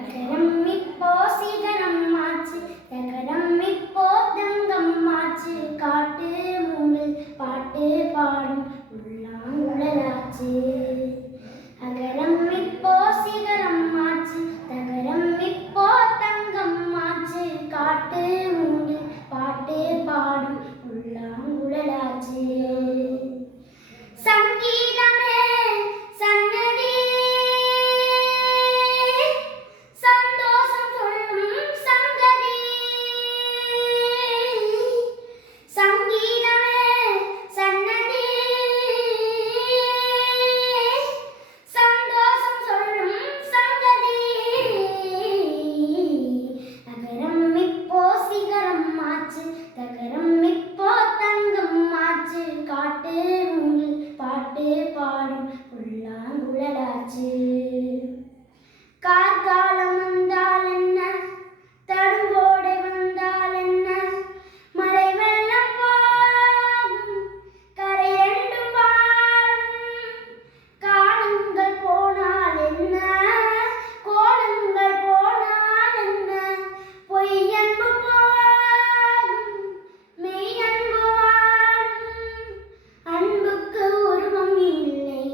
அகரம் இப்போ சிகரம் ஆச்சு, தகரம் இப்போ தங்கம் ஆச்சு, காட்டு மூங்கில் பாட்டு பாடும் உள்ளாங்குழலாச்சு. அகரம் இப்போ சிகரம் ஆச்சு, தகரம் இப்போ தங்கம் ஆச்சு, காட்டு மூங்கில் பாட்டு பாடும் உள்ளாங்குழலாச்சு. சங்கீதமே சன்னதி, சந்தோஷம் சொல்லும் சங்கதி. சங்கீதமே சன்னதி, சந்தோஷம் சொல்லும் சங்கதி. அகரம் இப்போ சிகரம் ஆச்சு, தகரம் இப்போ தங்கம் ஆச்சு, காட்டு மூங்கில் பாட்டு பாடும் உள்ளாங்குழலாச்சு. கார்காலம் வந்தால் என்ன, தடும்போடை வந்தால் என்ன, மழை வெள்ளம் போகும் கரை ரெண்டும் வாழும். காலங்கள் போனால் என்ன, கோலங்கள் போனால் என்ன, பொய் அன்பு போகும் மெய் அன்பு வாழும். அன்புக்கு உருவம் இல்லை,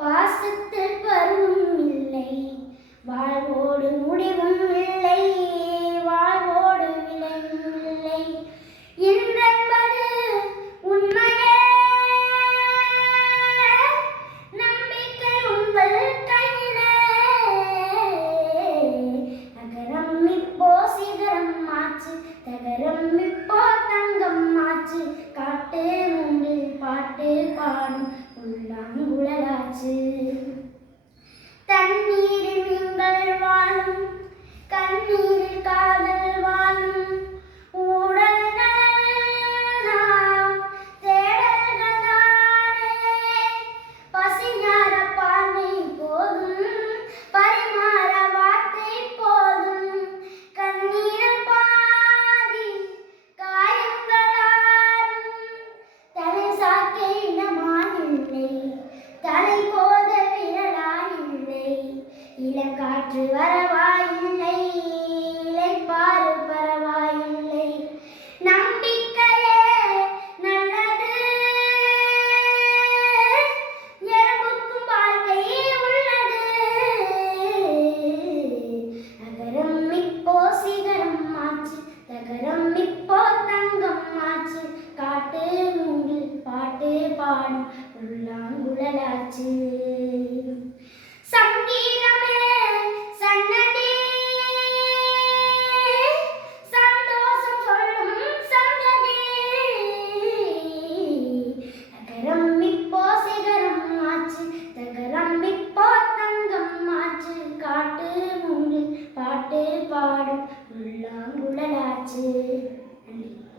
பாசத்தில் பருவம் இல்லை, வாழ்வோடு முடிவும் இல்லை, வாழ்வோடு விளைவும் இல்லை. இன்றென்பது உண்மையே, நம்பிக்கை உங்கள் கையிலே. அகரம் இப்போ சிகரம் ஆச்சு, தகரம் இப்போ தங்கம் ஆச்சு, காட்டு மூங்கில் பாட்டு பாடும் உள்ளாங்குழலாச்சு. தண்ணீரில் நீங்கள் வாழும், கண்ணீரில் காதல் வாழும், ஊடல்கள் தேடல்கள் தானே. பசியார பார்வை போதும், பரிமாற வார்த்தை போதும், கண்ணீரில் பாதி காயங்களாரும். தலை சாக்க இடமாயில்லை, தலை போத விரலாயில்லை, இளங்காற்று வரவாயில்லை, இளைப்பாறு பரவாயில்லை. நம்பிக்கையே நல்லது, எறும்புக்கும் வாழ்க்கை உள்ளது. அகரம் இப்போ சிகரம் ஆச்சு, தகரம் இப்போ தங்கம் ஆச்சு, காட்டு மூங்கில் பாட்டு பாடும் உள்ளாங்குழலாச்சு. சங்கீதமே சன்னதி, சந்தோஷம் சொல்லும் சங்கதி. அகரம் இப்போ சிகரம் ஆச்சு, தகரம் இப்போ தங்கம் ஆச்சு, காட்டு மூங்கில் பாட்டு பாடும் உள்ளாங்குழலாச்சு. நன்றி.